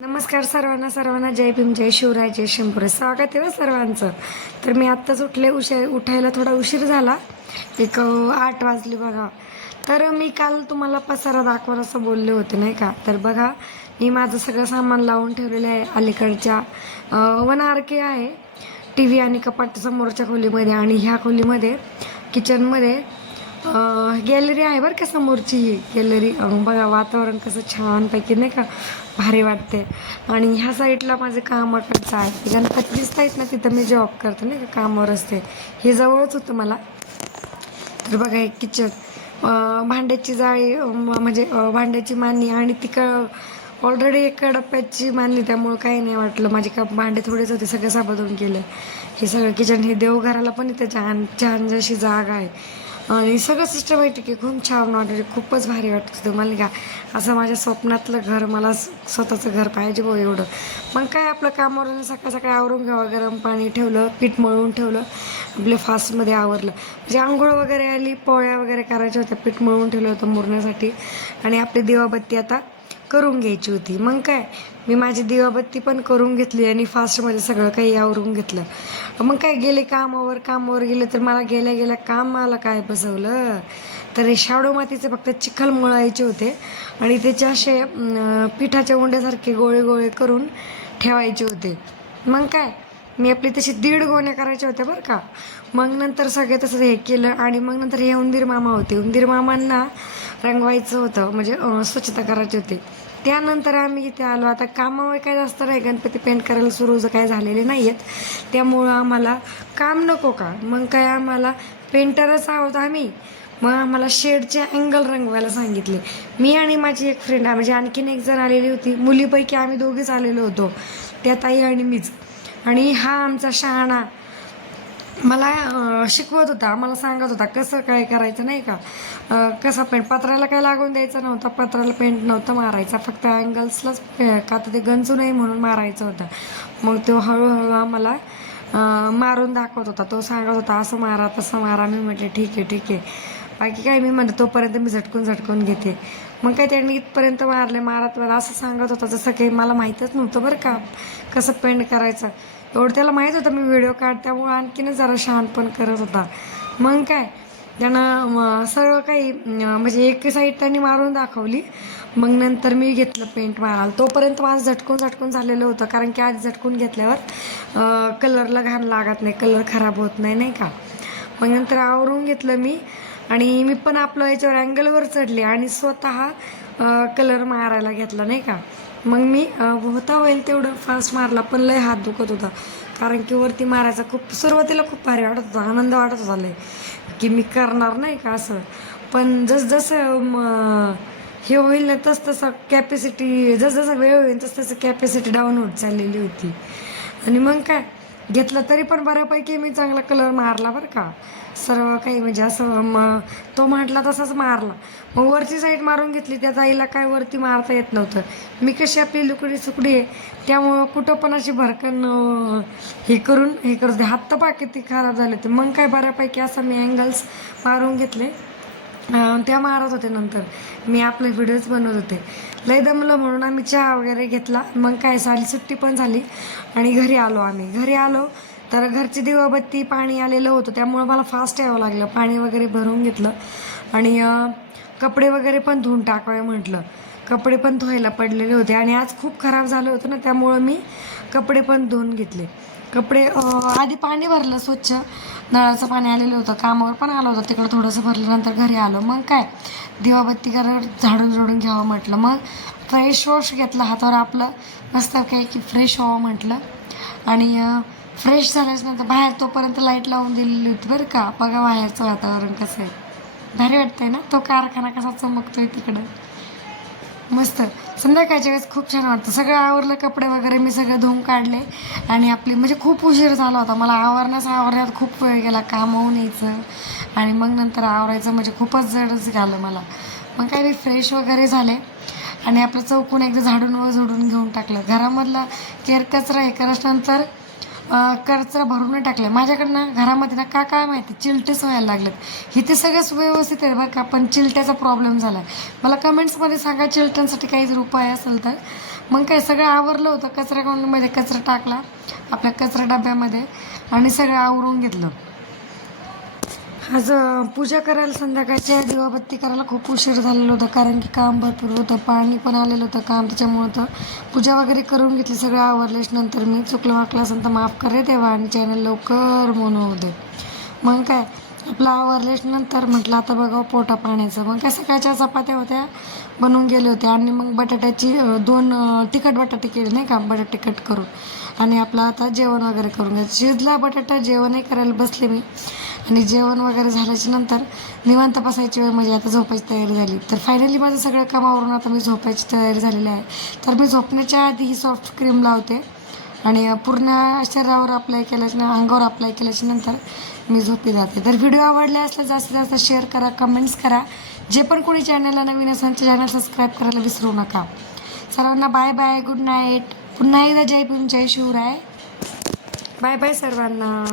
नमस्कार सर्वांना सर्वांना जय भीम जय शिवराय जय शंभूराय स्वागत आहे ना सर्वांचं. तर मी आत्ताच उठले उशा उठायला थोडा उशीर झाला. एक आठ वाजली बघा. तर मी काल तुम्हाला पसारा दाखवाल असं बोलले होते नाही का? तर बघा मी माझं सगळं सामान लावून ठेवलेलं आहे अलीकडच्या वन आर के आहे. टी व्ही आणि कपाट समोरच्या खोलीमध्ये आणि ह्या खोलीमध्ये किचनमध्ये गॅलरी आहे बरं का समोरची ही गॅलरी. बघा वातावरण कसं छानपैकी नाही का? भारी वाटते आणि ह्या साईडला माझे कामाकडचं आहे. ते गणपती आहेत ना तिथं मी जॉब करते नाही का कामावर असते. हे जवळच होतं मला. तर बघा एक किचन भांड्याची जाळी म- म्हणजे भांड्याची मांडणी आणि तिक ऑलरेडी एका डप्प्याची मांडली त्यामुळं काही नाही वाटलं. माझे का भांडे थोडेच होते सगळं साबदून केले. हे सगळं किचन हे देवघराला पण इथे छान छान जशी जागा आहे. आणि सगळं सिस्टमॅटिक आहे. खूप छान वाटतं खूपच भारी वाटतं तुम्हाला का असं माझ्या स्वप्नातलं घर मला स्वतःचं घर पाहिजे भाऊ एवढं. मग काय आपलं कामावरून सकाळ सकाळी आवरून घ्यावं गरम पाणी ठेवलं पीठ मळून ठेवलं. आपलं फास्टमध्ये आवरलं. म्हणजे आंघोळ वगैरे आली पोळ्या वगैरे करायच्या होत्या. पीठ मळून ठेवलं होतं मुरण्यासाठी. आणि आपली दिवाबत्ती आता करून घ्यायची होती. मग काय? मी माझी दिवाबत्ती पण करून घेतली आणि फास्टमध्ये सगळं काही आवरून घेतलं. मग काय गेले कामावर कामावर गेले तर मला गेल्या गेल्या काम मला काय बसवलं? तर हे मातीचे फक्त चिखल मळायचे होते आणि त्याचे असे पिठाच्या उंड्यासारखे गोळे गोळे करून ठेवायचे होते. मग काय? मी आपली तशी दीड गोण्या करायच्या होत्या बरं का. मग नंतर सगळे तसं हे केलं आणि मग नंतर हे उंदीर मामा होते. उंदीर मामांना रंगवायचं होतं म्हणजे स्वच्छता करायची होती. त्यानंतर आम्ही इथे आलो. आता कामावर काय जास्त नाही गणपती पेंट करायला सुरू काय झालेले नाही आहेत त्यामुळं आम्हाला काम नको का? मग काय आम्हाला पेंटरच आहोत आम्ही. मग आम्हाला शेडचे अँगल रंगवायला सांगितले. मी आणि माझी एक फ्रेंड म्हणजे आणखीन एक जण आलेली होती. मुलीपैकी आम्ही दोघीच आलेलो होतो. त्या ताई आणि मीच. आणि हा आमचा शहाणा. मला शिकवत होता मला सांगत होता कसं काय करायचं नाही का? कसा कसं पेंट पत्राला काय लागून द्यायचं नव्हतं पत्राला पेंट नव्हतं मारायचा फक्त अँगल्सलाच का तर ते गंजू नये म्हणून मारायचं होतं. मग तो हळूहळू आम्हाला मारून दाखवत होता तो सांगत होता असं मारा तसं मारा. मी म्हटलं ठीक आहे ठीक आहे. बाकी काय मी म्हणतो तोपर्यंत मी झटकून झटकून घेते. मग काय त्यांनी इथपर्यंत मारले मारत मला असं सांगत होता जसं काही मला माहीतच नव्हतं बरं का कसं पेंट करायचं. एवढं त्याला माहीत होतं मी व्हिडिओ काढ त्यामुळं आणखीनच जरा शहाणपण करत होता. मग काय त्यानं सर्व काही म्हणजे एक साईड त्यांनी मारून दाखवली. मग नंतर मी घेतलं पेंट मारायला. तोपर्यंत माझं झटकून झटकून झालेलं होतं कारण की आज झटकून घेतल्यावर कलरला घाण लागत नाही कलर खराब होत नाही नाही का? मग नंतर आवरून घेतलं मी. आणि मी पण आपलं याच्यावर अँगलवर चढले आणि स्वतः कलर मारायला घेतला नाही का? मग मी होता होईल तेवढं फास्ट मारला पण लय हात दुखत होता. कारण की वरती मारायचा खूप सुरुवातीला खूप भारी वाटत होता आनंद वाटत होता लय की मी करणार नाही का असं. पण जसजसं म, हे होईल ना तस तसं कॅपॅसिटी जसजसं वेळ होईल तस तसं कॅपॅसिटी डाऊन होत चाललेली होती. आणि मग काय घेतलं तरी पण बऱ्यापैकी मी चांगला कलर मारला बरं का. सर्व काही म्हणजे असं मग तो म्हटला तसाच मारला. मग वरची साईड मारून घेतली त्या ताईला काय वरती मारता येत नव्हतं. मी कशी आपली लुकडी सुकडी आहे त्यामुळं कुठं पण अशी भरकन हे करून हे करून हात तर किती खराब झाले होते. मग काय बऱ्यापैकी असं मी अँगल्स मारून घेतले. त्या मारत होते नंतर. मी आपले व्हिडिओज बनवत होते. लय दमलं म्हणून आम्ही चहा वगैरे घेतला. मग काय साली सुट्टी पण झाली. आणि घरी आलो आम्ही. घरी आलो तर घरची दिवाबत्ती पाणी आलेलं होतं. त्यामुळं मला फास्ट यावं लागलं. पाणी वगैरे भरून घेतलं. आणि कपडे वगैरे पण धुवून टाकावे म्हटलं. कपडे पण धुवायला पडलेले होते. आणि आज खूप खराब झालं होतं ना त्यामुळं मी कपडे पण धुवून घेतले. कपडे आधी पाणी भरलं स्वच्छ. नळाचं पाणी आलेलं होतं. कामावर पण आलं होतं. तिकडं थोडंसं भरल्यानंतर घरी आलो. मग काय? दिवाबत्ती करत झाडून झोडून घ्यावं म्हटलं. मग फ्रेश वॉश घेतला हातावर आपलं. मस्त काय की फ्रेश व्हावं म्हटलं. आणि फ्रेश झाल्याच बाहेर तोपर्यंत लाइट लावून दिलेली होती बरं का. बघा बाहेरचं वातावरण कसं आहे. भारी वाटतंय ना? तो कारखाना कसा चमकतोय तिकडं. मस्त. संध्याकाळच्या वेळेस खूप छान वाटतं. सगळं आवरलं कपडे वगैरे मी सगळं धुवून काढले. आणि आपली म्हणजे खूप उशीर झाला होता. मला आवरण्यास आवरण्यात खूप वेळ गेला. कामावून यायचं. आणि मग नंतर आवरायचं म्हणजे खूपच जडच झालं मला. मग काय मी फ्रेश वगैरे झाले. आणि आपलं चौकून एकदा झाडून व झोडून घेऊन टाकलं. घरामधला केर कचरा हे करल्यानंतर कचरा भरून टाकला माझ्याकडनं घरामध्ये ना का काय माहिती चिलटेच व्हायला लागलेत. इथे सगळंच व्यवस्थित आहे बरं का पण चिलट्याचा प्रॉब्लेम झाला आहे मला कमेंट्समध्ये सांगा चिलट्यांसाठी काही जर उपाय असेल तर. मग काय सगळं आवरलं होतं कचरा कोंडीमध्ये कचरा टाकला आपल्या कचरा डब्यामध्ये आणि सगळं आवरून घेतलं. आज पूजा करायला संध्याकाळच्या दिवाबत्ती करायला खूप उशीर झालेला होता. कारण की काम भरपूर होतं. पाणी पण आलेलं होतं काम. त्याच्यामुळं तर पूजा वगैरे करून घेतली. सगळं आवरल्याच नंतर मी चुकलं वाकलं असेल तर माफ करे तेव्हा आणि चॅनल लवकर म्हणू दे. मग काय? आपलं आवरल्याच नंतर म्हटलं आता बघा पोटा पाण्याचं. मग काय? सकाळच्या चपात्या होत्या बनवून गेले होते. आणि मग बटाट्याची दोन तिखट बटाटे केले नाही का? बटाटे कट करून. आणि आपलं आता जेवण वगैरे करून घ्यायचं. शिजला बटाटा जेवणही करायला बसले मी. आणि जेवण वगैरे झाल्याच्यानंतर निवांत बसायची वेळ म्हणजे आता झोपायची तयारी झाली. तर फायनली माझं सगळं कामावरून आता मी झोपायची तयारी झालेली आहे. तर मी झोपण्याच्या आधी ही सॉफ्ट क्रीम लावते. आणि पूर्ण शरीरावर अप्लाय केल्याच्या अंगावर अप्लाय केल्याच्यानंतर मी झोपी जाते. तर व्हिडिओ आवडले असले जास्तीत जास्त शेअर करा कमेंट्स करा. जे पण कोणी चॅनलला नवीन असेल ते चॅनल सबस्क्राईब करायला विसरू नका. सर्वांना बाय बाय गुड नाईट पुन्हा एकदा जय भीम जय शिवराय. बाय बाय सर्वांना.